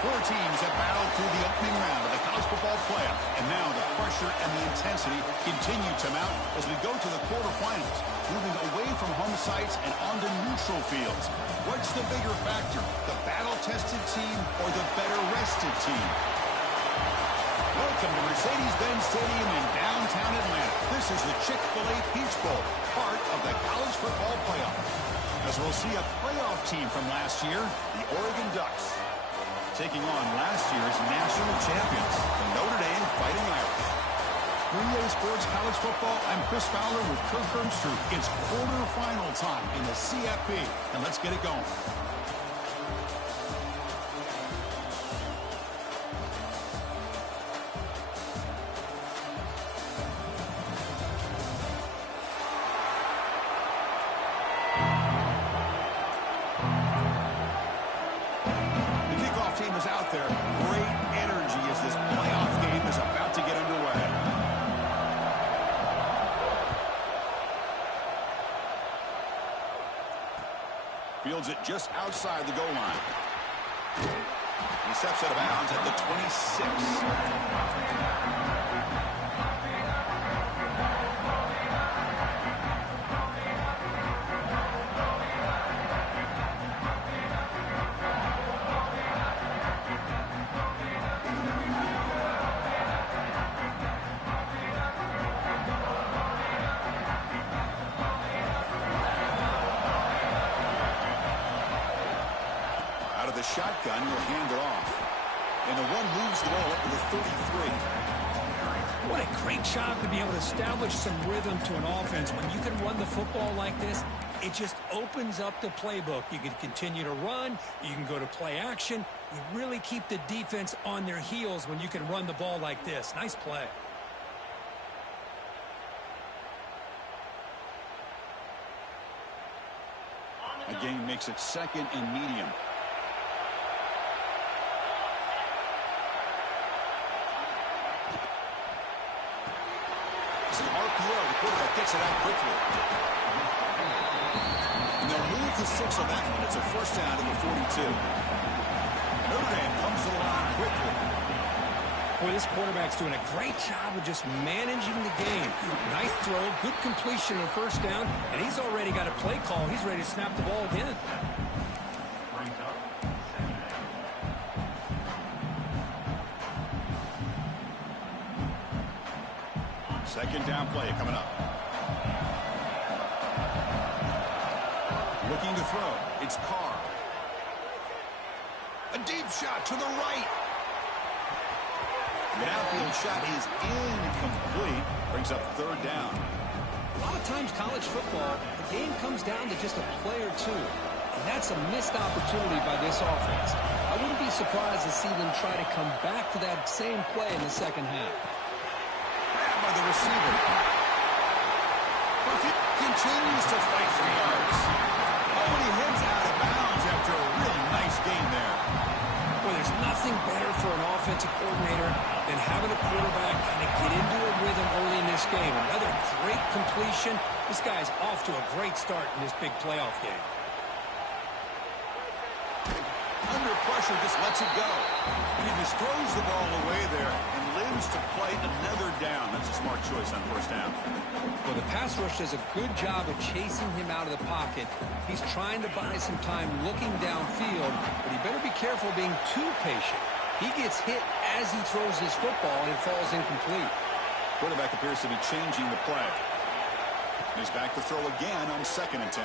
Four teams have battled through the opening round of the college football playoff, and now the pressure and the intensity continue to mount as we go to the quarterfinals, moving away from home sites and onto neutral fields. What's the bigger factor, the battle-tested team or the better-rested team? Welcome to Mercedes-Benz Stadium in downtown Atlanta. This is the Chick-fil-A Peach Bowl, part of the college football playoff. As we'll see a playoff team from last year, the Oregon Ducks, taking on last year's national champions, the Notre Dame Fighting Irish. 3A Sports College Football, I'm Chris Fowler with Kirk Herbstreit. It's quarterfinal time in the CFP, and let's get it going. Team is out there. Great energy as this playoff game is about to get underway. Fields it just outside the goal line. He steps out of bounds at the 26. The shotgun will hand it off. And the one moves the ball up to the 33. What a great job to be able to establish some rhythm to an offense. When you can run the football like this, it just opens up the playbook. You can continue to run. You can go to play action. You really keep the defense on their heels when you can run the ball like this. Nice play. The game makes it second and medium. It's an RPO. The quarterback gets it out quickly. And they'll move the 6 on that one. It's a first down to the 42. Notre Dame comes to the line quickly. Boy, this quarterback's doing a great job of just managing the game. Nice throw, good completion on first down, and he's already got a play call. He's ready to snap the ball again. Second down play coming up. Looking to throw. It's Carr. A deep shot to the right. The outfield shot is incomplete. Brings up third down. A lot of times college football, the game comes down to just a play or two. And that's a missed opportunity by this offense. I wouldn't be surprised to see them try to come back to that same play in the second half. By the receiver. But he continues to fight for yards. Oh, and he heads out of bounds after a really nice game there. Well, there's nothing better for an offensive coordinator than having a quarterback kind of get into a rhythm early in this game. Another great completion. This guy's off to a great start in this big playoff game. Under pressure, just lets it go. And he just throws the ball away there and lives to play another down. That's a smart choice on first down. Well, the pass rush does a good job of chasing him out of the pocket. He's trying to buy some time looking downfield, but he better be careful being too patient. He gets hit as he throws his football, and it falls incomplete. Quarterback appears to be changing the play. He's back to throw again on 2nd and 10.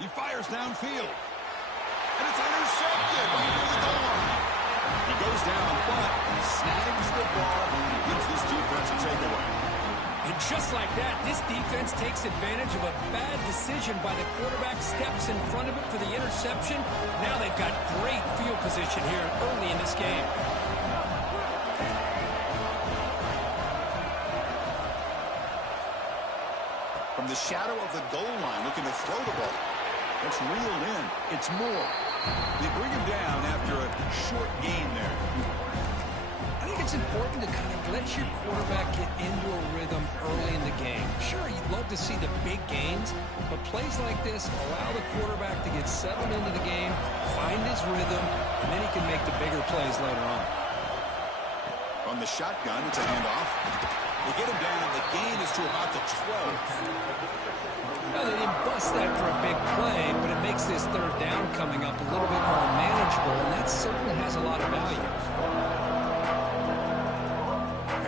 He fires downfield. And it's intercepted right near the goal line. He goes down, but snags the ball and gives this defense a takeaway. And just like that, this defense takes advantage of a bad decision by the quarterback, steps in front of it for the interception. Now they've got great field position here early in this game. From the shadow of the goal line, looking to throw the ball. It's reeled in. It's Moore. They bring him down after a short gain there. I think it's important to kind of let your quarterback get into a rhythm early in the game. Sure, you'd love to see the big gains, but plays like this allow the quarterback to get settled into the game, find his rhythm, and then he can make the bigger plays later on. On the shotgun, it's a handoff. They get him down. The gain is to about the 12. Well, they didn't bust that for a big play, but it makes this third down coming up a little bit more manageable, and that certainly has a lot of value.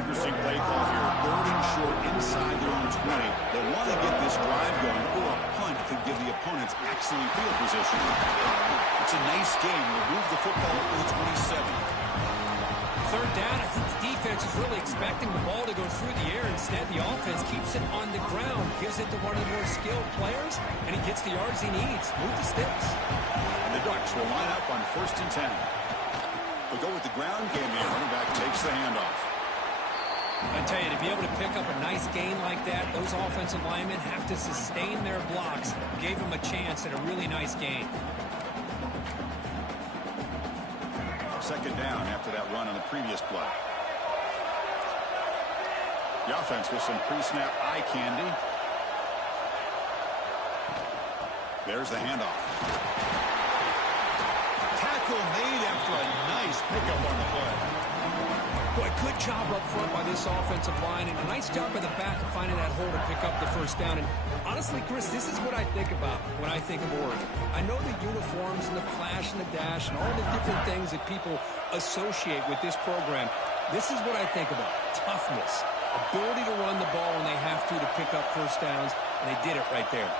Interesting play call here. Third and short inside their own 20. They want to get this drive going, or a punt could give the opponents excellent field position. It's a nice game. We'll move the football up to the 27. Third down, I think the defense is really expecting the ball to go through the air. Instead, the offense keeps it on the ground, gives it to one of the more skilled players, and he gets the yards he needs. Move the sticks. And the Ducks will line up on 1st and 10. They'll go with the ground game here. Running back takes the handoff. I tell you, to be able to pick up a nice gain like that, those offensive linemen have to sustain their blocks. Gave them a chance at a really nice gain. Second down after that run on the previous play. The offense with some pre-snap eye candy. There's the handoff. Tackle made after a nice pickup on the play. Boy, good job up front by this offensive line, and a nice job by the back of finding that hole to pick up the first down. And honestly, Chris, this is what I think about when I think of Oregon. I know the uniforms and the flash and the dash and all the different things that people associate with this program. This is what I think about. Toughness, ability to run the ball when they have to pick up first downs, and they did it right there.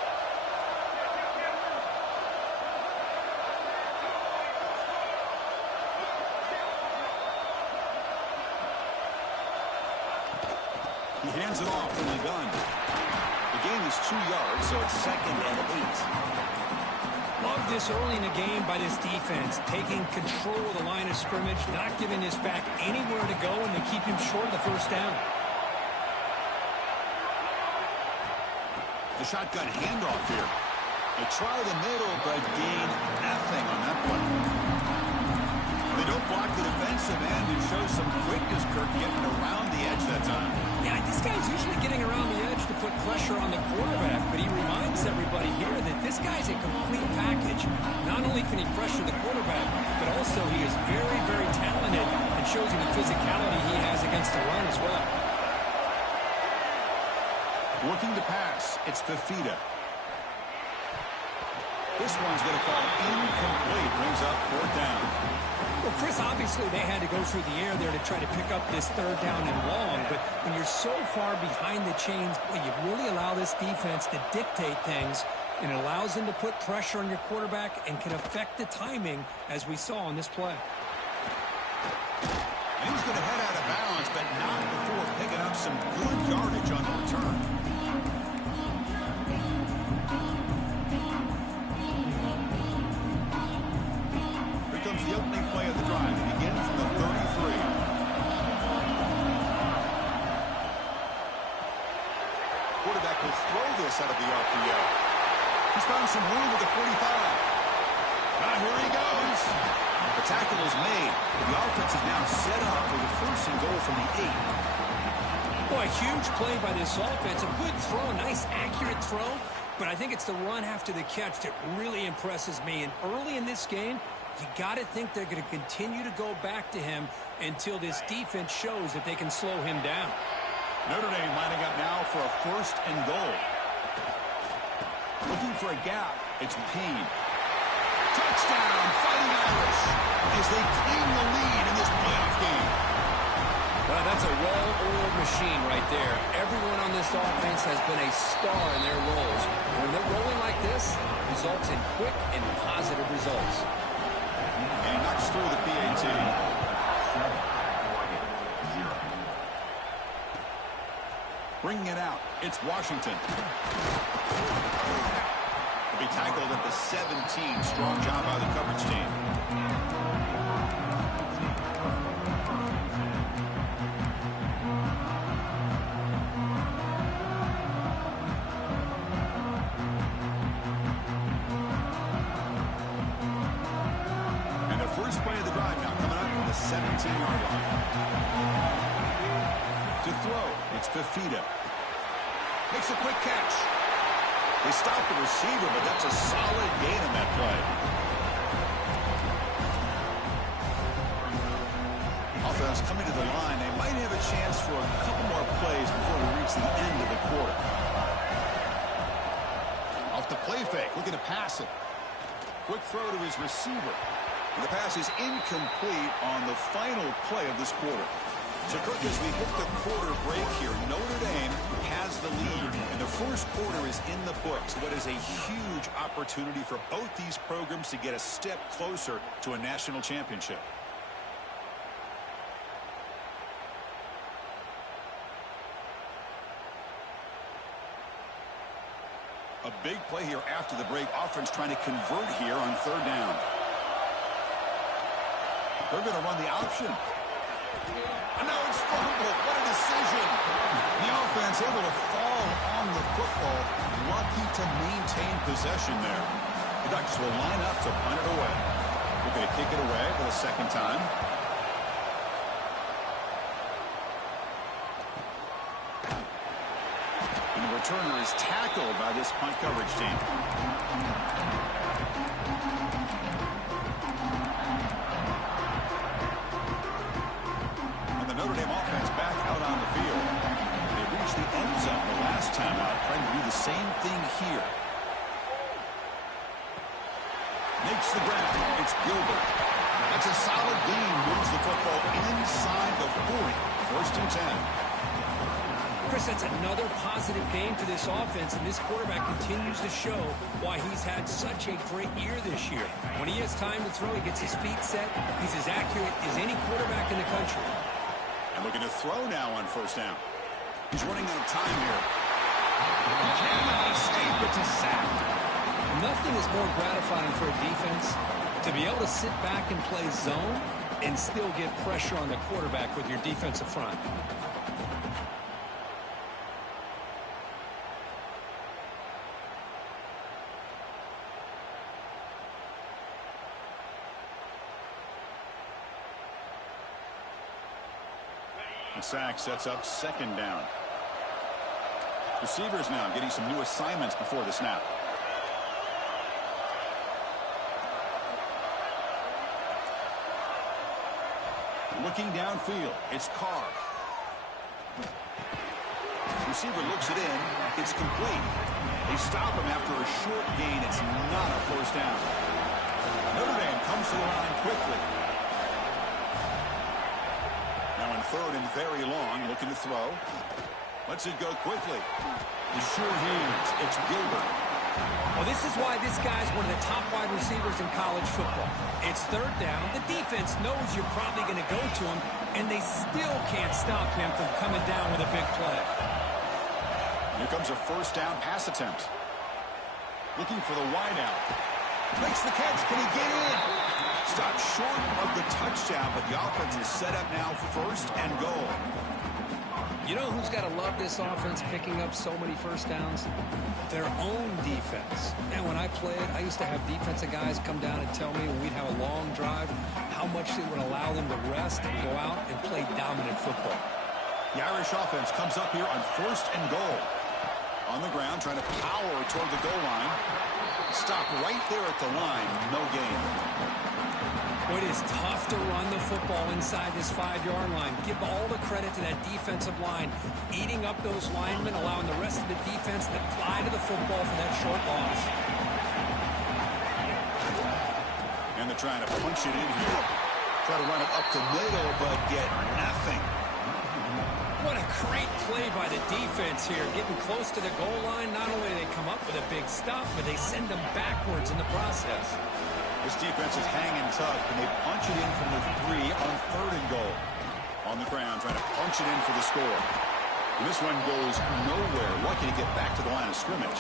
He hands it off from the gun. The gain is 2 yards, so it's 2nd and 8. Love this early in the game by this defense, taking control of the line of scrimmage, not giving this back anywhere to go, and they keep him short of the first down. The shotgun handoff here. They try the middle, but gain nothing on that one. They don't block the defensive end and show some quickness, Kirk, getting around the edge that time. Yeah, this guy's usually getting around the edge to put pressure on the quarterback, but he reminds everybody here that this guy's a complete package. Not only can he pressure the quarterback, but also he is very, very talented and shows you the physicality he has against the run as well. Looking to pass, it's Fafita. This one's going to fall incomplete. Brings up 4th down. Well, Chris, obviously they had to go through the air there to try to pick up this third down and long, but when you're so far behind the chains, boy, you really allow this defense to dictate things, and it allows them to put pressure on your quarterback and can affect the timing, as we saw on this play. And he's going to head out of bounds, but not before picking up some good yardage on the return. The opening play of the drive begins from the 33. Quarterback will throw this out of the RPO. He's found some room with the 45. Here he goes. The tackle is made. The offense is now set up for the 1st and goal from the 8. Boy, huge play by this offense. A good throw, a nice accurate throw, but I think it's the run after the catch that really impresses me. And early in this game, you got to think they're going to continue to go back to him until this defense shows that they can slow him down. Notre Dame lining up now for a 1st and goal. Looking for a gap. It's Payne. Touchdown, Fighting Irish, as they claim the lead in this playoff game. Well, that's a well-oiled machine right there. Everyone on this offense has been a star in their roles. When they're rolling like this, results in quick and positive results. And knocks through the PAT. Bringing it out, it's Washington. Will be tackled at the 17. Strong job by the coverage team. And the first play of the drive now coming up from the the 17-yard line. To throw, it's Fafita. Makes a quick catch. They stop the receiver, but that's a solid gain on that play. Offense coming to the line. They might have a chance for a couple more plays before we reach the end of the quarter. Off the play fake, looking to pass it. Quick throw to his receiver. And the pass is incomplete on the final play of this quarter. So, Kirk, as we hit the quarter break here, Notre Dame has the lead, and the first quarter is in the books. What is a huge opportunity for both these programs to get a step closer to a national championship. A big play here after the break. Offense trying to convert here on third down. They're going to run the option. No, it's fumbled. What a decision. The offense able to fall on the football. Lucky to maintain possession there. The Ducks will line up to punt it away. They're going to kick it away for the second time. And the returner is tackled by this punt coverage team. Notre Dame offense back out on the field. They reached the end zone the last time out, trying to do the same thing here. Makes the grab. It's Gilbert. That's a solid gain. Moves the football inside the 40. First and 10. Chris, that's another positive game for this offense, and this quarterback continues to show why he's had such a great year this year. When he has time to throw, he gets his feet set. He's as accurate as any quarterback in the country. And looking to throw now on first down. He's running out of time here. Cannot escape. It's a sack. Nothing is more gratifying for a defense to be able to sit back and play zone and still get pressure on the quarterback with your defensive front. The sack sets up second down. Receivers now getting some new assignments before the snap. Looking downfield, it's Carr. Receiver looks it in. It's complete. They stop him after a short gain. It's not a first down. Notre Dame comes to the line quickly. Third and very long, looking to throw. Lets it go quickly. The sure hands. It's Gilbert. Well, this is why this guy's one of the top wide receivers in college football. It's third down. The defense knows you're probably going to go to him, and they still can't stop him from coming down with a big play. Here comes a first down pass attempt. Looking for the wideout. Makes the catch. Can he get in? Stopped short of the touchdown, but the offense is set up now first and goal. You know who's got to love this offense picking up so many first downs? Their own defense. And when I played, I used to have defensive guys come down and tell me when we'd have a long drive how much it would allow them to rest and go out and play dominant football. The Irish offense comes up here on first and goal. On the ground, trying to power toward the goal line. Stopped right there at the line. No gain. It is tough to run the football inside this 5-yard line. Give all the credit to that defensive line, eating up those linemen, allowing the rest of the defense to fly to the football for that short loss. And they're trying to punch it in here. Try to run it up the middle, but get nothing. What a great play by the defense here. Getting close to the goal line, not only do they come up with a big stop, but they send them backwards in the process. This defense is hanging tough, and they punch it in from the 3 on third and goal. On the ground, trying to punch it in for the score. And this one goes nowhere. Lucky to get back to the line of scrimmage.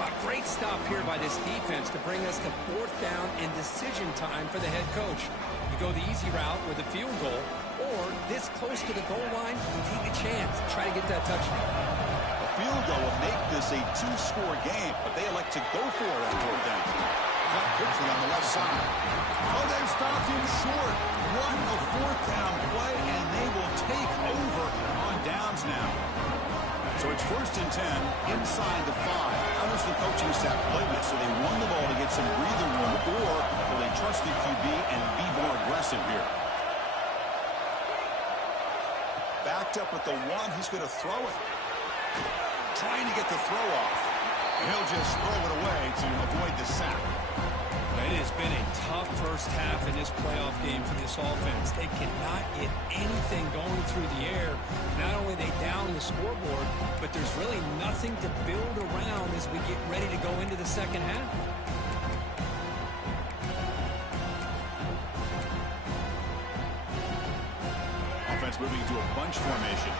A great stop here by this defense to bring us to fourth down and decision time for the head coach. You go the easy route with a field goal, or this close to the goal line, take a chance, try to get that touchdown. A field goal will make this a 2-score game, but they elect to go for it on fourth down. cut quickly on the left side. Oh, they've stopped him short. What a fourth down play, and they will take over on downs now. So it's 1st and 10 inside the 5. How does the coaching staff play this? Do they run the ball to get some breather room, or will they trust the QB and be more aggressive here? Backed up with the 1. He's going to throw it. Trying to get the throw off. And he'll just throw it away to avoid the sack. It has been a tough first half in this playoff game for this offense. They cannot get anything going through the air. Not only are they down the scoreboard, but there's really nothing to build around as we get ready to go into the second half. Offense moving into a bunch formation.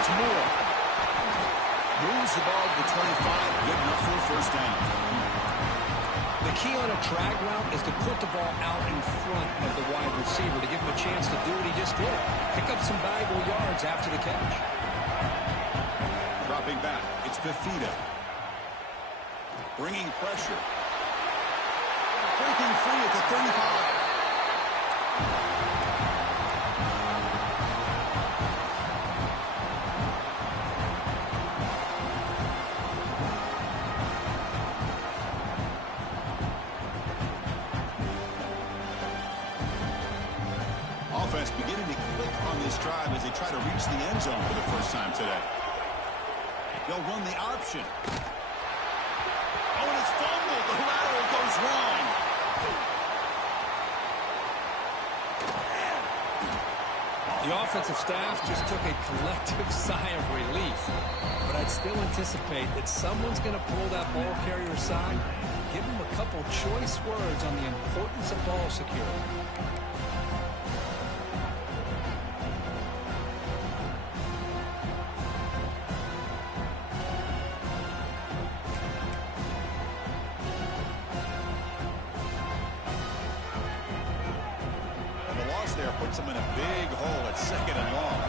It's Moore. Moves the ball to the 25, good enough for a first down. The key on a drag route is to put the ball out in front of the wide receiver to give him a chance to do what he just did. Pick up some valuable yards after the catch. Dropping back, it's Fifita. Bringing pressure. Breaking free at the 35. Offense beginning to click on this drive as they try to reach the end zone for the first time today. They'll run the option. Oh, and it's fumbled. The lateral goes wrong. The offensive staff just took a collective sigh of relief. But I'd still anticipate that someone's going to pull that ball carrier aside, give him a couple choice words on the importance of ball security. There puts him in a big hole at 2nd and long.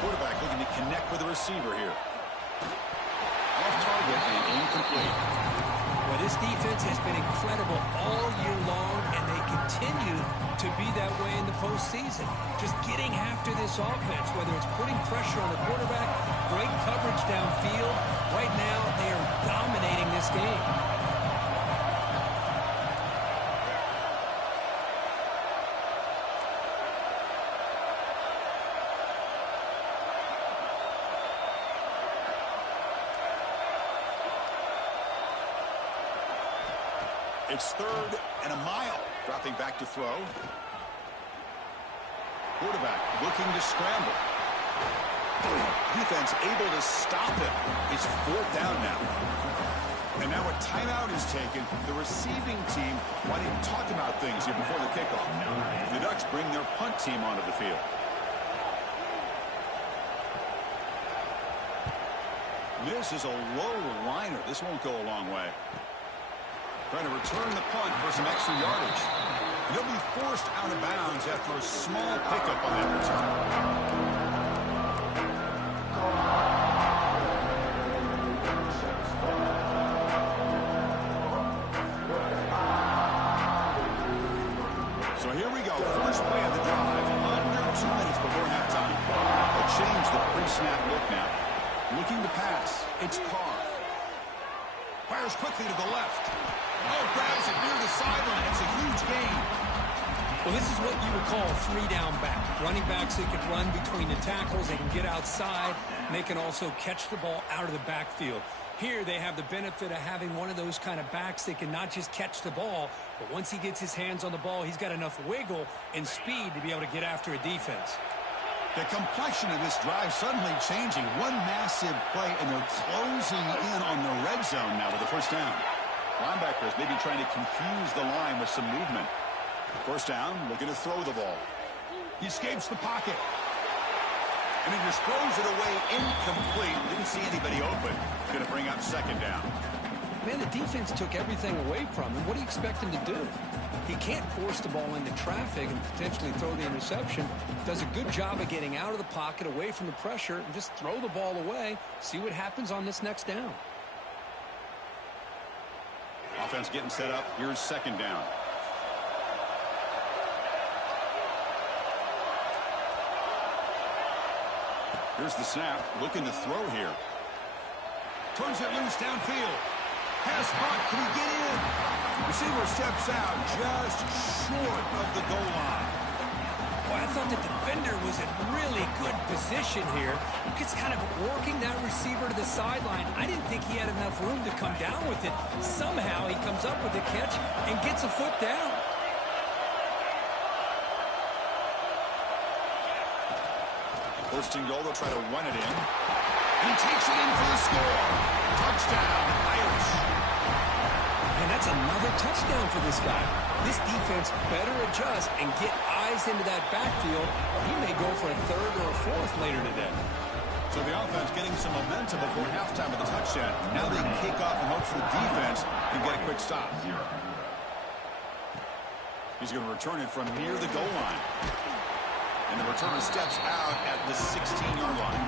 Quarterback looking to connect with the receiver here. Off target and incomplete. Well, this defense has been incredible all year long, and they continue to be that way in the postseason. Just getting after this offense, whether it's putting pressure on the quarterback, great coverage downfield. Right now, they are dominating this game. It's 3rd and a mile. Dropping back to throw. Quarterback looking to scramble. Defense able to stop him. It's 4th down now. And now a timeout is taken. The receiving team wanting to talk about things here before the kickoff. The Ducks bring their punt team onto the field. This is a low liner. This won't go a long way. Trying to return the punt for some extra yardage. He'll be forced out of bounds after a small pickup on that return. So here we go. First play of the drive. Under 2 minutes before halftime. They'll change the pre-snap look now. Looking to pass. It's Carr. Fires quickly to the left. Oh, grabs it near the sideline. It's a huge gain. Well, this is what you would call a 3-down back. Running backs, they can run between the tackles. They can get outside. And they can also catch the ball out of the backfield. Here, they have the benefit of having one of those kind of backs that can not just catch the ball, but once he gets his hands on the ball, he's got enough wiggle and speed to be able to get after a defense. The complexion of this drive suddenly changing. One massive play, and they're closing in on the red zone now with the first down. Linebackers maybe trying to confuse the line with some movement. First down, looking to throw the ball. He escapes the pocket. And he just throws it away incomplete. Didn't see anybody open. Going to bring up 2nd down. Man, the defense took everything away from him. What do you expect him to do? He can't force the ball into traffic and potentially throw the interception. Does a good job of getting out of the pocket, away from the pressure, and just throw the ball away. See what happens on this next down. Offense getting set up. Here's second down. Here's the snap. Looking to throw here. Turns it loose downfield. Pass caught. Can he get in? Receiver steps out just short of the goal line. Boy, I thought the defender was in really good position here. Just kind of working that receiver to the sideline. I didn't think he had enough room to come down with it. Somehow he comes up with the catch and gets a foot down. First and goal, they'll try to run it in. And he takes it in for the score. Touchdown, Irish. And that's another touchdown for this guy. This defense better adjust and get eyes into that backfield, or he may go for a third or a fourth later today. So the offense getting some momentum before halftime with a touchdown. Now they can kick off in hopes the defense can get a quick stop. He's going to return it from near the goal line. And the returner steps out at the 16-yard line.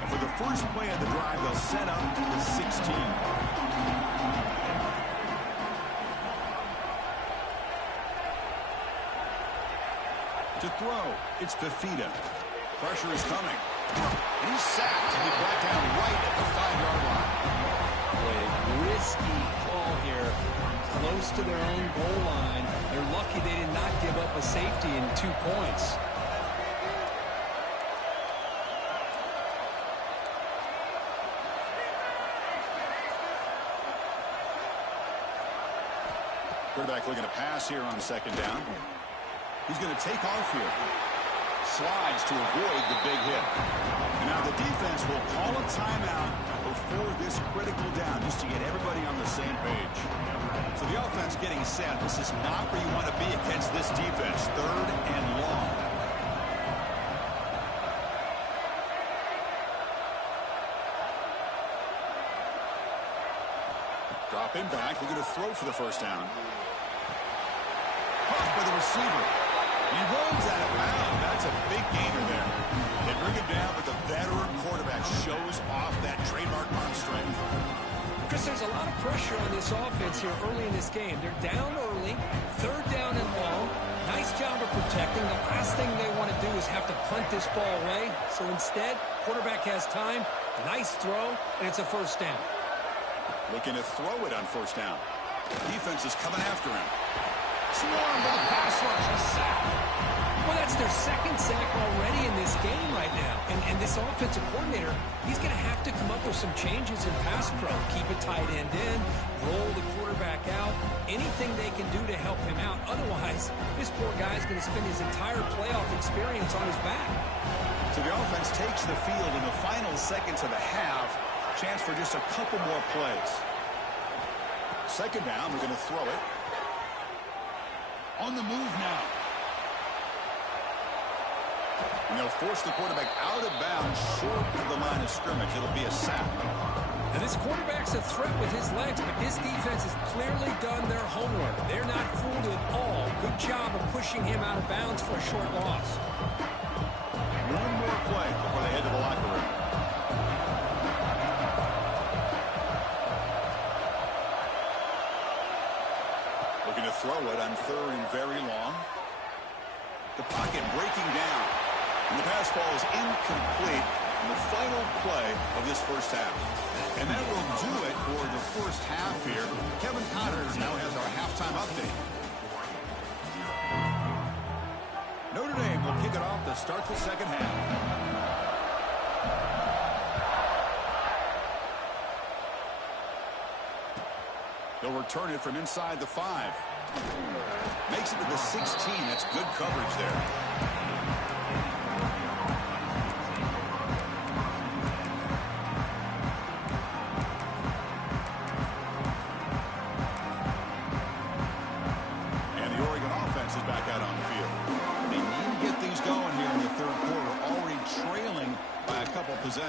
And for the first play of the drive, they'll set up at the 16. To throw, it's Fafita. Pressure is coming. He's sacked and he brought down right at the 5-yard line. Risky call here, close to their own goal line. They're lucky they did not give up a safety in 2 points. Quarterback looking to pass here on second down. He's going to take off here. Slides to avoid the big hit. And now the defense will call a timeout before this critical down just to get everybody on the same page. So the offense getting set. This is not where you want to be against this defense. Third and long. Drop him back. They're going to throw for the first down. Caught by the receiver. He rolls out of bounds. That's a big gainer there. They bring him down, but the veteran quarterback shows off that trademark arm strength. Chris, there's a lot of pressure on this offense here early in this game. They're down early, third down and long. Nice job of protecting. The last thing they want to do is have to punt this ball away. So instead, quarterback has time, nice throw, and it's a first down. Looking to throw it on first down. Defense is coming after him. Swarmed with a pass rush, a sack. Well, that's their second sack already in this game right now. And this offensive coordinator, he's going to have to come up with some changes in pass pro. Keep a tight end in, roll the quarterback out, anything they can do to help him out. Otherwise, this poor guy's going to spend his entire playoff experience on his back. So the offense takes the field in the final seconds of the half. Chance for just a couple more plays. Second down, we're going to throw it. On the move now. And they'll force the quarterback out of bounds short of the line of scrimmage. It'll be a sack. Now this quarterback's a threat with his legs, but this defense has clearly done their homework. They're not fooled at all. Good job of pushing him out of bounds for a short loss. One more play before they head to the locker room. Looking to throw it on third and very long. The pocket breaking down. And the pass ball is incomplete in the final play of this first half. And that will do it for the first half here. Kevin Connors now has our halftime update. Notre Dame will kick it off to start the second half. They'll return it from inside the 5. Makes it to the 16. That's good coverage there. And the Oregon offense is back out on the field. They need to get things going here in the third quarter. Already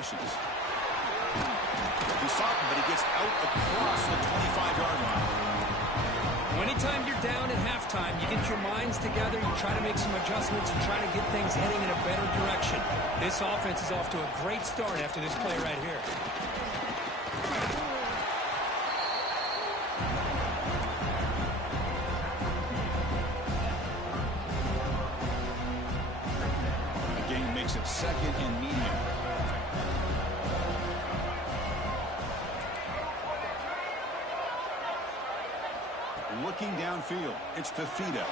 possessions. He's talking, but he gets out across the 25-yard line. Anytime you're down at halftime, you get your minds together, you try to make some adjustments, and try to get things heading in a better direction. This offense is off to a great start after this play right here. The game makes it second and medium. Looking downfield, it's Fafita.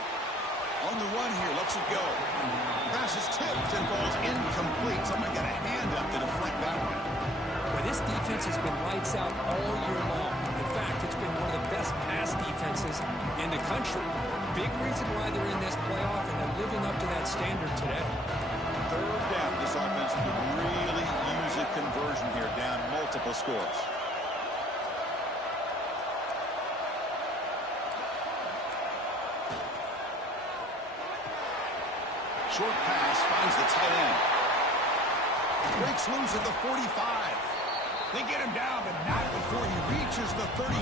On the run here, lets it go. Pass is tipped and falls incomplete. Someone got a hand up to deflect that one. Well, this defense has been lights out all year long. In fact, it's been one of the best pass defenses in the country. Big reason why they're in this playoff, and they're living up to that standard today. Third down, this offense could really use a conversion here, down multiple scores. Short pass finds the tight end. Breaks loose at the 45. They get him down, but not before he reaches the 39.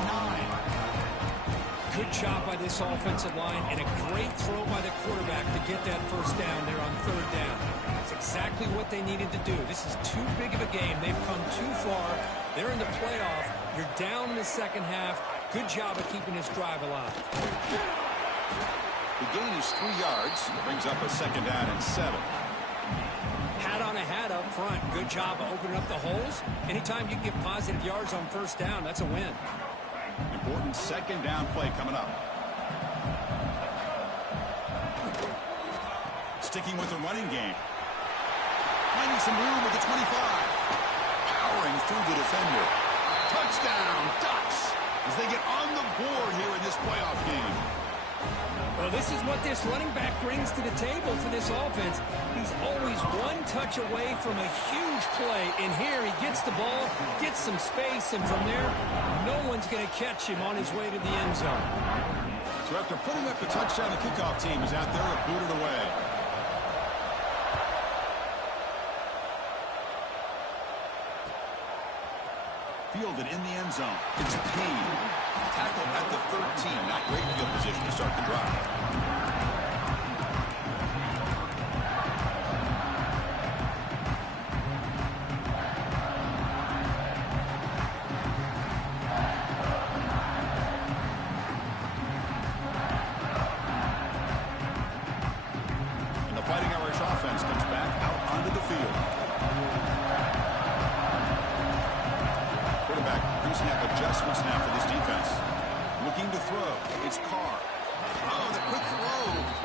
Good job by this offensive line, and a great throw by the quarterback to get that first down there on third down. It's exactly what they needed to do. This is too big of a game. They've come too far. They're in the playoff. You're down in the second half. Good job of keeping this drive alive. The gain is 3 yards. Brings up a second down and 7. Hat on a hat up front. Good job of opening up the holes. Anytime you can get positive yards on first down, that's a win. Important second down play coming up. Sticking with the running game. Finding some room with the 25. Powering through the defender. Touchdown, Ducks, as they get on the board here in this playoff game. Well, this is what this running back brings to the table for this offense. He's always one touch away from a huge play. And here he gets the ball, gets some space, and from there, no one's going to catch him on his way to the end zone. So after putting up a touchdown, the kickoff team is out there to boot it away. Fielded in the end zone. It's Payne. Tackle at the 13. Not great field position to start the drive. And the Fighting Irish offense comes back out onto the field. Pre-snap adjustments now for this defense. Looking to throw. It's Carr. Oh, the quick throw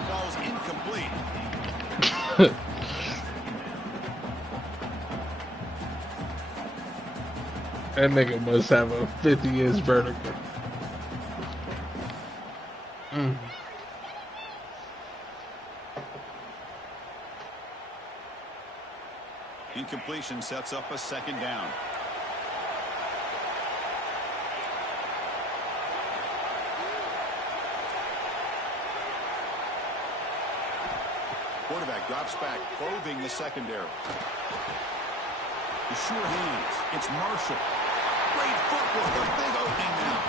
falls incomplete. That nigga must have a 50-inch vertical. Incompletion sets up a second down. Quarterback drops back, probing the secondary. The sure hands. It's Marshall. Great footwork. A big opening now.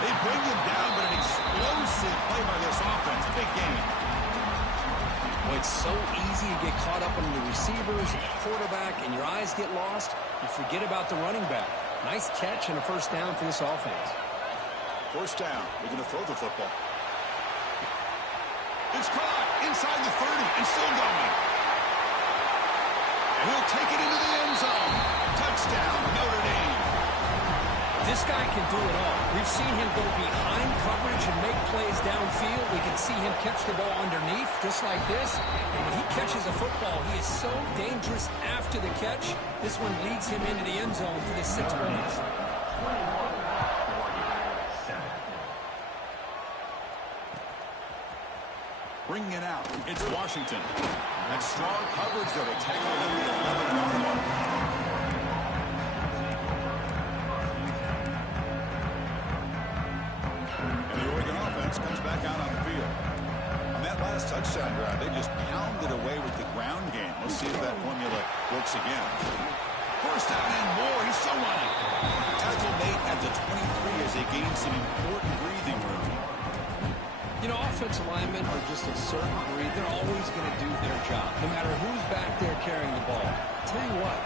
They bring him down, but an explosive play by this offense. Big game. Well, it's so easy to get caught up on the receivers and the quarterback, and your eyes get lost. You forget about the running back. Nice catch and a first down for this offense. First down. They're going to throw the football. It's caught inside the 30 and still going. And he'll take it into the end zone. Touchdown, Notre Dame. This guy can do it all. We've seen him go behind coverage and make plays downfield. We can see him catch the ball underneath, just like this. And when he catches a football, he is so dangerous after the catch. This one leads him into the end zone for the 6 points. Bringing it out. It's Washington. That strong coverage, though, to tackle them at the 11-yard line. And the Oregon offense comes back out on the field. On that last touchdown drive, they just pounded away with the ground game. Let's see if that formula works again. first down and more. He's still running. Tackle made at the 23 as they gain some important breathing room. You know, offensive linemen are just a certain breed. They're always going to do their job, no matter who's back there carrying the ball. I'll tell you what,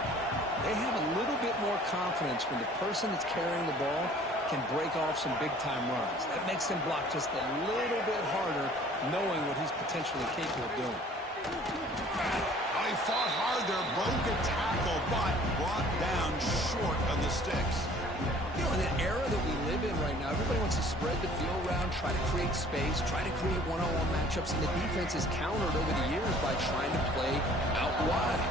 they have a little bit more confidence when the person that's carrying the ball can break off some big-time runs. That makes them block just a little bit harder, knowing what he's potentially capable of doing. He fought hard there, broke a tackle, but brought down short of the sticks. You know, in the era that we live in right now, everybody wants to spread the field around, try to create space, try to create one-on-one matchups, and the defense is countered over the years by trying to play out wide.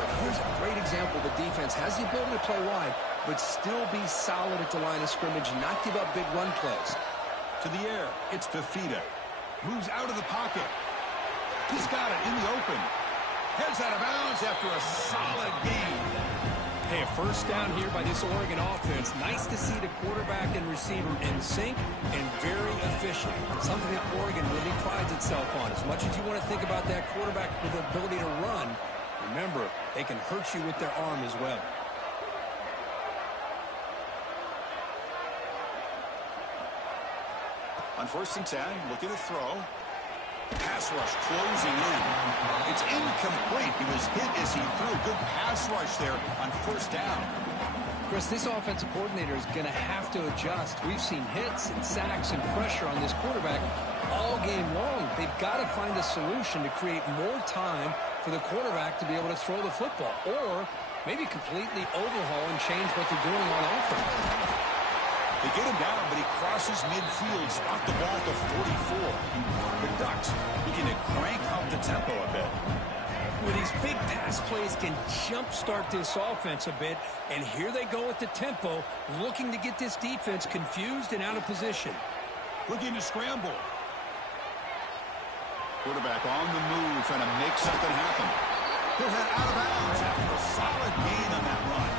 But here's a great example. The defense has the ability to play wide, but still be solid at the line of scrimmage and not give up big run plays. To the air, it's Fifita. Moves out of the pocket. He's got it in the open. Heads out of bounds after a solid gain. Hey, a first down here by this Oregon offense. Nice to see the quarterback and receiver in sync and very efficient. Something that Oregon really prides itself on. As much as you want to think about that quarterback with the ability to run, remember, they can hurt you with their arm as well. On 1st and 10, looking to throw. Pass rush closing in. It's incomplete. He was hit as he threw. Good pass rush there on 1st down. Chris, this offensive coordinator is going to have to adjust. We've seen hits and sacks and pressure on this quarterback all game long. They've got to find a solution to create more time for the quarterback to be able to throw the football, or maybe completely overhaul and change what they're doing on offense. They get him down, but he crosses midfield, spot the ball to 44. The Ducks begin to crank up the tempo a bit. Well, these big pass plays can jumpstart this offense a bit, and here they go with the tempo, looking to get this defense confused and out of position. Looking to scramble. Quarterback on the move, trying to make something happen. He'll head out of bounds after a solid gain on that run.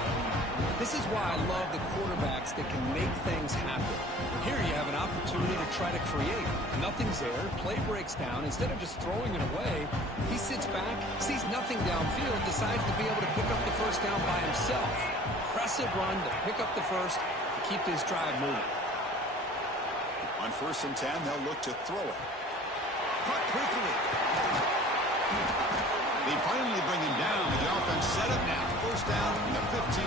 This is why I love the quarterbacks that can make things happen. Here you have an opportunity to try to create. Nothing's there. Play breaks down. Instead of just throwing it away, he sits back, sees nothing downfield, decides to be able to pick up the first down by himself. Impressive run to pick up the first to keep this drive moving. On 1st and 10, they'll look to throw it. Caught quickly. They finally bring him down. The offense set up now. 1st down from the 15.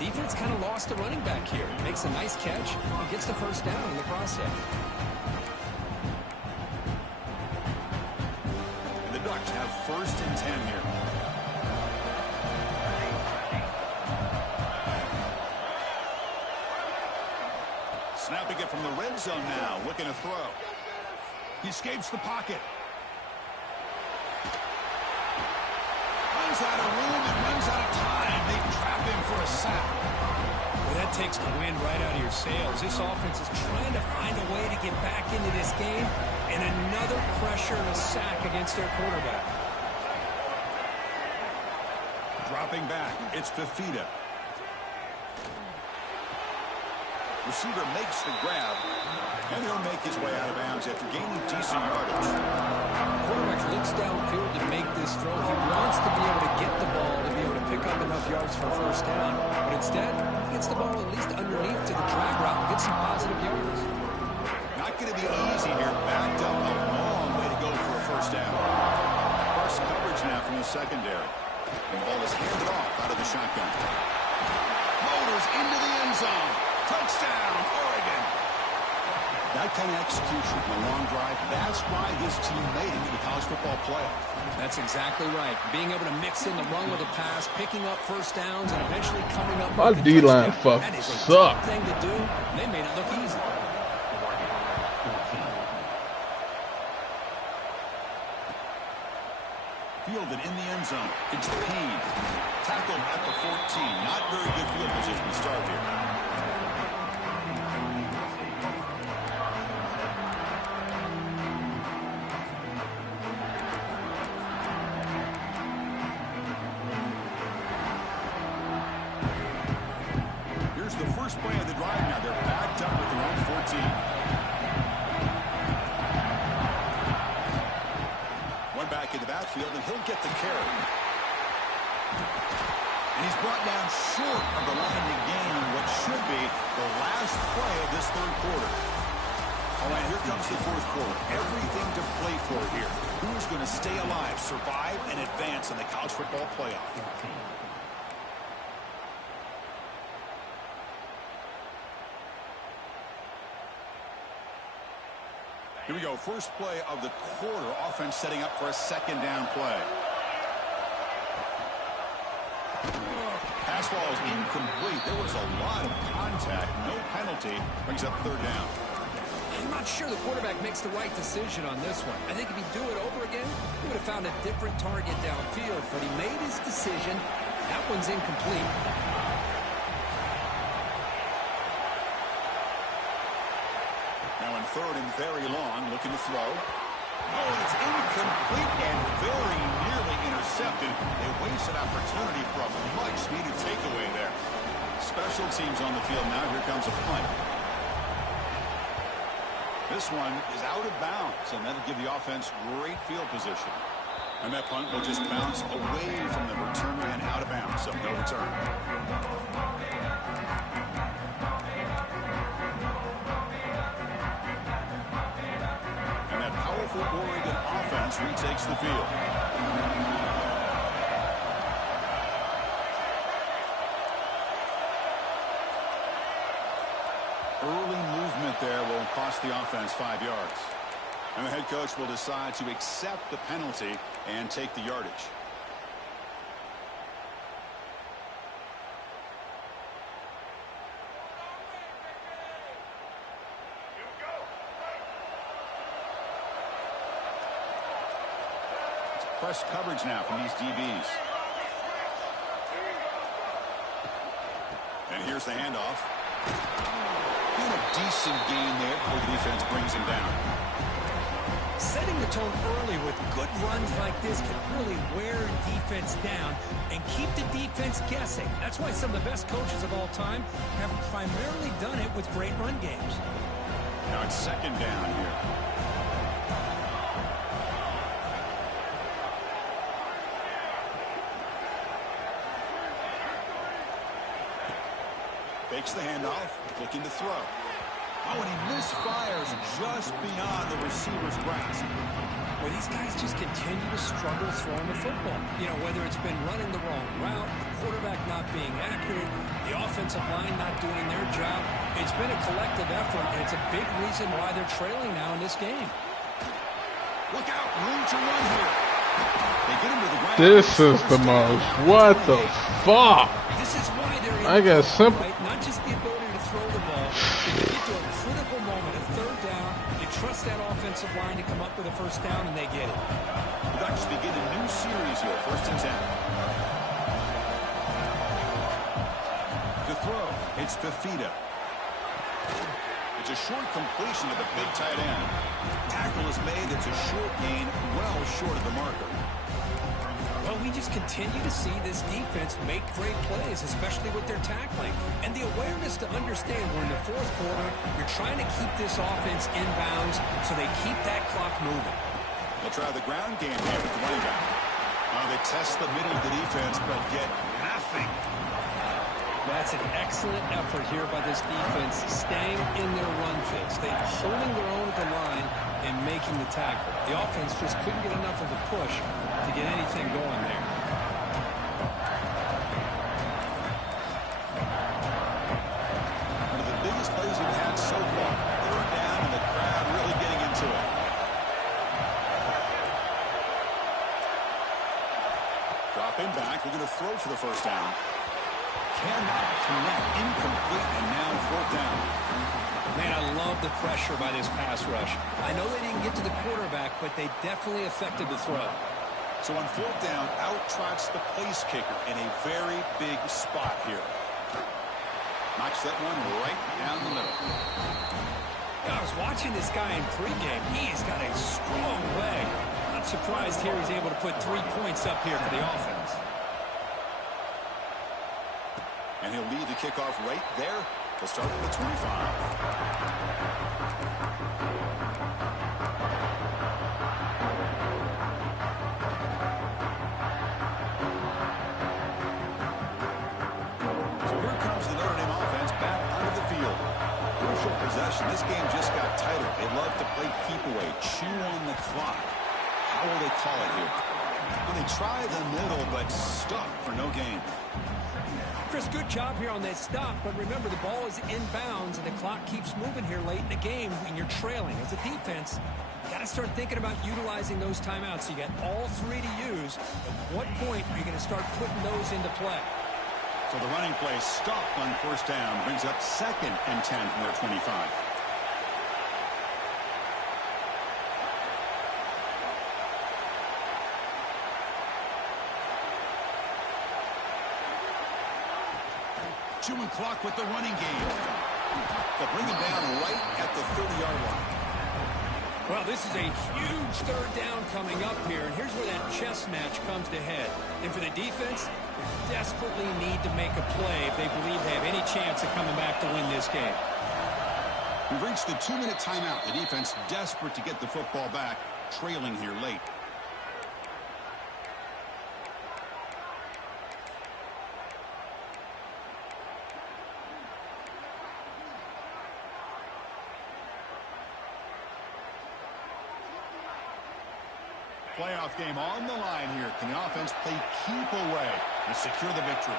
Defense kind of lost the running back here. Makes a nice catch and gets the first down in the process. And the Ducks have 1st and 10 here. Snapping it from the red zone now. Looking to throw. He escapes the pocket. Runs out of room and runs out of time. They trap him for a sack. Well, that takes the wind right out of your sails. This offense is trying to find a way to get back into this game, and another pressure and a sack against their quarterback. Dropping back, it's Fifita. Receiver makes the grab, and he'll make his way out of bounds after gaining decent yardage. Quarterback looks downfield to make this throw. He wants to be able to get the ball to be able to pick up enough yards for a first down, but instead, he gets the ball at least underneath to the drag route and gets some positive yards. Not going to be easy here. Backed up a long way to go for a first down. First coverage now from the secondary. And the ball is handed off out of the shotgun. Motors into the end zone. Touchdown, Oregon. That kind of execution in a long drive, that's why his team made it to the college football playoff. That's exactly right. Being able to mix in the run with a pass, picking up first downs, and eventually coming up My with a D-line touchdown. fucking That is a suck. tough thing to do. They made it look easy. Fielded in the end zone. It's Payne. Tackled at the 14. Not very good field position to start here. Here's the first play of the drive now. They're backed up with their own 14. One back in the backfield, and he'll get the carry. He's brought down short of the line to gain on what should be the last play of this third quarter. All right, here comes the fourth quarter. Everything to play for here. Who's going to stay alive, survive, and advance in the college football playoff? Here we go. First play of the quarter. Offense setting up for a second down play. Pass ball is incomplete. There was a lot of contact. No penalty. Brings up third down. I'm not sure the quarterback makes the right decision on this one. I think if he'd do it over again, he would have found a different target downfield. But he made his decision. That one's incomplete. Now in third and very long, looking to throw. Oh, it's incomplete and very nearly intercepted. They wasted opportunity for a much-needed takeaway there. Special teams on the field now. Here comes a punt. This one is out of bounds, and that'll give the offense great field position. And that punt will just bounce away from the return man out of bounds, so no return. And that powerful Oregon offense retakes the field. Early movement there will cost the offense 5 yards. And the head coach will decide to accept the penalty and take the yardage. It's press coverage now from these DBs. And here's the handoff. And a decent gain there before the defense brings him down. Setting the tone early with good runs like this can really wear defense down and keep the defense guessing. That's why some of the best coaches of all time have primarily done it with great run games. Now it's second down here. Fakes the handoff, looking to throw. Oh, and he misfires just beyond the receiver's grasp. Well, these guys just continue to struggle throwing the football. You know, whether it's been running the wrong route, the quarterback not being accurate, the offensive line not doing their job. It's been a collective effort, and it's a big reason why they're trailing now in this game. Look out, room to run here. They get him to the ground. This is the most. What the fuck? This is why they're in I got simple. right? Not just the ability to throw the ball. They get to a critical moment, a third down. They trust that offensive line to come up with a first down, and they get it. The Ducks begin a new series here, 1st and 10. To throw, it's Fafita. It's a short completion to the big tight end. Tackle is made. It's a short gain, well short of the marker. Well, we just continue to see this defense make great plays, especially with their tackling. And the awareness to understand we're in the fourth quarter, you're trying to keep this offense in bounds so they keep that clock moving. They'll try the ground game here with the running back. They test the middle of the defense, but get nothing. That's an excellent effort here by this defense, staying in their run fits. They're holding their own at the line and making the tackle. The offense just couldn't get enough of a push to get anything going there. One of the biggest plays we've had so far. Third down and the crowd really getting into it. Dropping back, looking to throw for the first down. Cannot connect, incomplete, and now fourth down. Man, I love the pressure by this pass rush. I know they didn't get to the quarterback, but they definitely affected the throw. So on fourth down, out trots the place kicker in a very big spot here. Knocks that one right down the middle. I was watching this guy in pregame. He's got a strong leg. Not surprised here he's able to put 3 points up here for the offense. And he'll lead the kickoff right there. He'll start at the 25. possession. This game just got tighter. They love to play keep away, chew on the clock. How will they call it here? Well, they try the middle, but stuck for no gain. Chris, good job here on that stop, but remember the ball is inbounds and the clock keeps moving here late in the game when you're trailing. As a defense, you got to start thinking about utilizing those timeouts. So you got all three to use. At what point are you going to start putting those into play? So the running play stopped on first down, brings up 2nd and 10 from their 25. Chewing clock with the running game. They'll bring him down right at the 30-yard line. Well, this is a huge third down coming up here, and here's where that chess match comes to head. And for the defense, they desperately need to make a play if they believe they have any chance of coming back to win this game. We've reached the 2-minute timeout. The defense desperate to get the football back, trailing here late. Playoff game on the line here. Can the offense play keep away and secure the victory?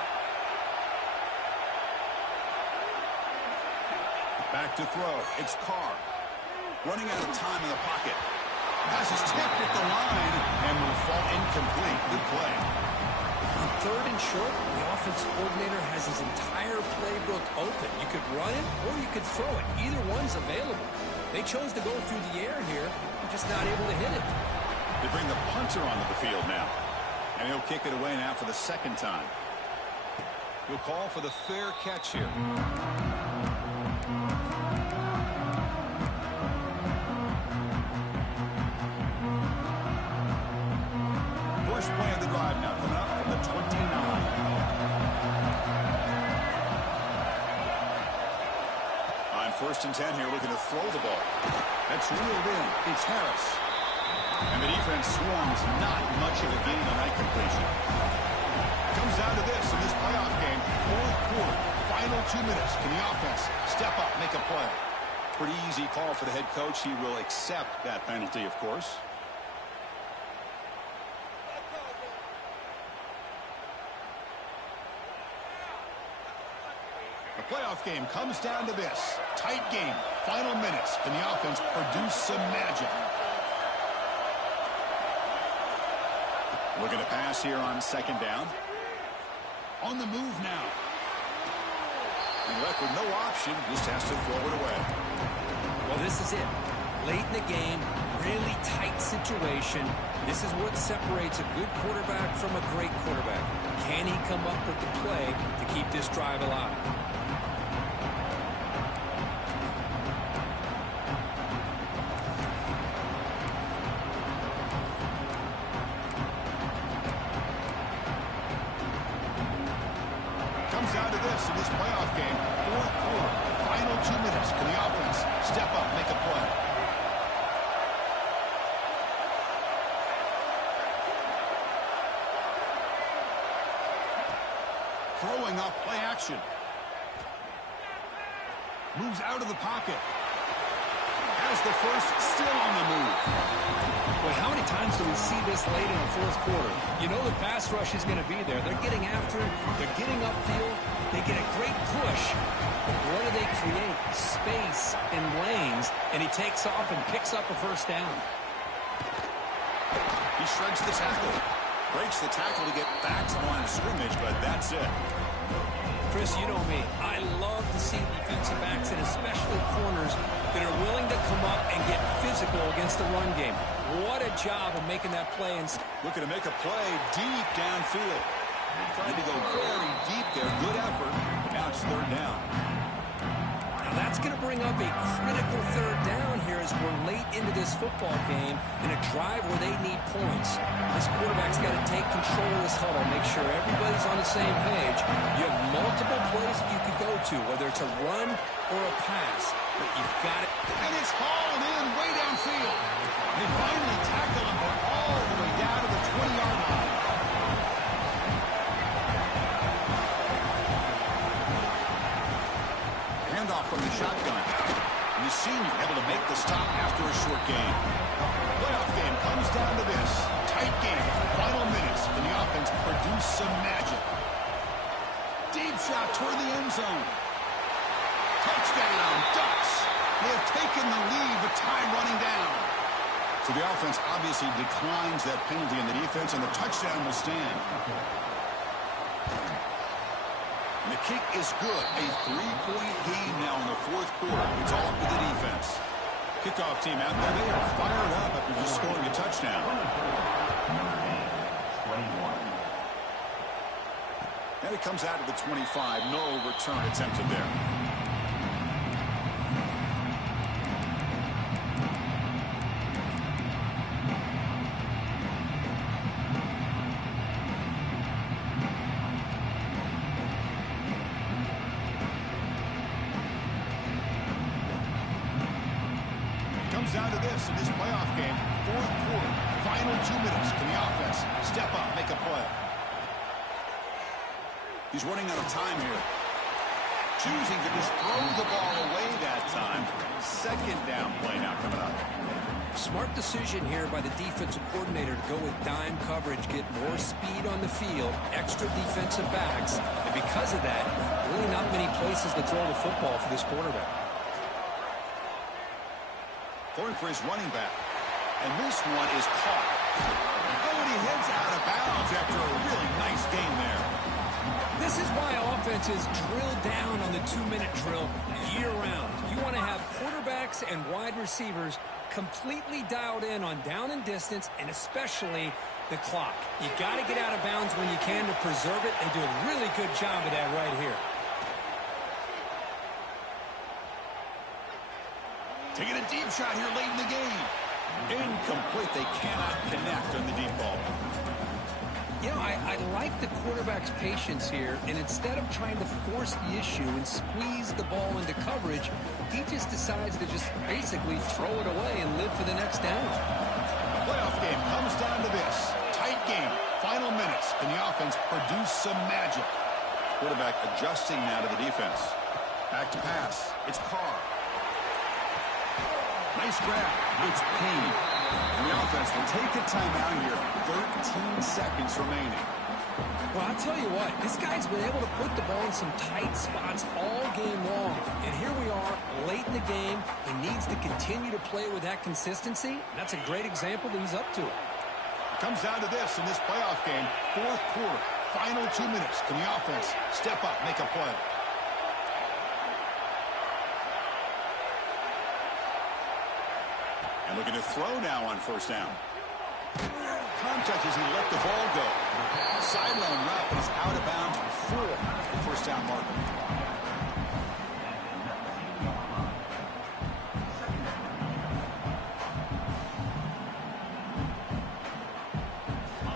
Back to throw. It's Carr. Running out of time in the pocket. Pass is tipped at the line and will fall incomplete. Good play. On 3rd and short, the offense coordinator has his entire playbook open. You could run it or you could throw it. Either one's available. They chose to go through the air here. They're just not able to hit it. They bring the punter onto the field now. And he'll kick it away now for the 2nd time. He'll call for the fair catch here. First play of the drive now coming up from the 29. On 1st and 10 here, looking to throw the ball. That's reeled in. It's Harris. And the defense swarms, not much of a gain on that completion. Comes down to this in this playoff game. 4th quarter, final 2 minutes. Can the offense step up, make a play? Pretty easy call for the head coach. He will accept that penalty, of course. The playoff game comes down to this. Tight game, final minutes. Can the offense produce some magic? Looking to pass here on 2nd down. On the move now. And left with no option, just has to throw it away. Well, this is it. Late in the game, really tight situation. This is what separates a good quarterback from a great quarterback. Can he come up with the play to keep this drive alive? Down to this in this playoff game. 4th quarter, final 2 minutes. Can the offense step up, make a play? Throwing up play action. Moves out of the pocket. Has the first, still on the move. Well, how many times do we see this late in the 4th quarter? You know the pass rush is going to be there. They're getting after it. They're getting upfield. They get a great push. But what do they create? Space and lanes. And he takes off and picks up a first down. He shrugs the tackle. Breaks the tackle to get back to the line of scrimmage, but that's it. Chris, you know me. I love to see defensive backs and especially corners that are willing to come up and get physical against the run game. What a job of making that play. And looking to make a play deep downfield. Trying to go very deep there. Good effort. Now it's 3rd down. Now that's going to bring up a critical 3rd down here as we're late into this football game in a drive where they need points. This quarterback's got to take control of this huddle, make sure everybody's on the same page. You have multiple plays that you could go to, whether it's a run or a pass, but you've got it. And it's hauling in way downfield. They finally tackle him all the way down to the 20-yard line. Handoff from the shotgun. senior able to make the stop after a short game. Playoff game comes down to this. Tight game. Final minutes. Can the offense produce some magic? Deep shot toward the end zone. Touchdown, Ducks. They have taken the lead with time running down. So the offense obviously declines that penalty in the defense, and the touchdown will stand. And the kick is good. A 3-point game now in the fourth quarter. It's all up to the defense. Kickoff team out there. They are fired up after just scoring a touchdown. And it comes out to the 25. No return attempted there. Down to this in this playoff game. Fourth quarter, final 2 minutes. Can the offense step up, make a play? He's running out of time here. Choosing to just throw the ball away that time. Second down play now coming up. Smart decision here by the defensive coordinator to go with dime coverage, get more speed on the field, extra defensive backs, and because of that, really not many places to throw the football for this quarterback. Throwing for his running back. And this one is caught. Oh, and he heads out of bounds after a really nice game there. This is why offenses drill down on the 2-minute drill year-round. You want to have quarterbacks and wide receivers completely dialed in on down and distance, and especially the clock. You got to get out of bounds when you can to preserve it. They do a really good job of that right here. Taking a deep shot here late in the game. Incomplete. They cannot connect on the deep ball. You know, I like the quarterback's patience here, and instead of trying to force the issue and squeeze the ball into coverage, he just decides to just basically throw it away and live for the next down. The playoff game comes down to this. Tight game. Final minutes. Can the offense produce some magic? Quarterback adjusting now to the defense. Back to pass. It's Carr. Nice grab. It's Payne. And the offense will take a timeout here. 13 seconds remaining. Well, I'll tell you what. This guy's been able to put the ball in some tight spots all game long. And here we are, late in the game. He needs to continue to play with that consistency. And that's a great example that he's up to it. It comes down to this in this playoff game. Fourth quarter. Final 2 minutes. Can the offense step up, make a play? And looking to throw now on first down. Contact as he let the ball go. Sideline route, but he's out of bounds before the first down marker.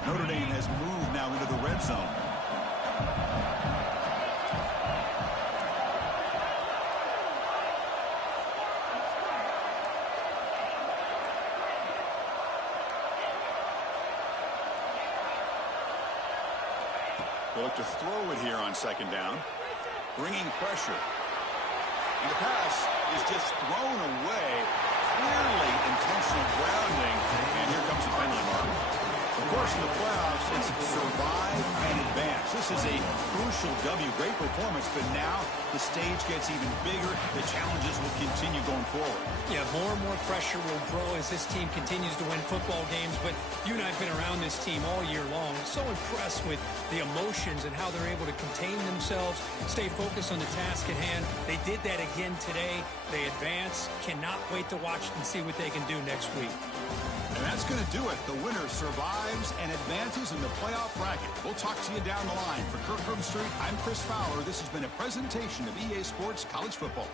Notre Dame has moved now into the red zone. They look to throw it here on second down. Bringing pressure. And the pass is just thrown away. Clearly intentional grounding. And here comes the penalty mark. Of course, in the playoffs, it's survive and advance. This is a crucial W. Great performance, but now the stage gets even bigger. The challenges will continue going forward. Yeah, more and more pressure will grow as this team continues to win football games. But you and I have been around this team all year long. So impressed with the emotions and how they're able to contain themselves, stay focused on the task at hand. They did that again today. They advance. Cannot wait to watch and see what they can do next week. And that's going to do it. The winner survives and advances in the playoff bracket. We'll talk to you down the line. For Kirk Herbstreit, I'm Chris Fowler. This has been a presentation of EA Sports College Football.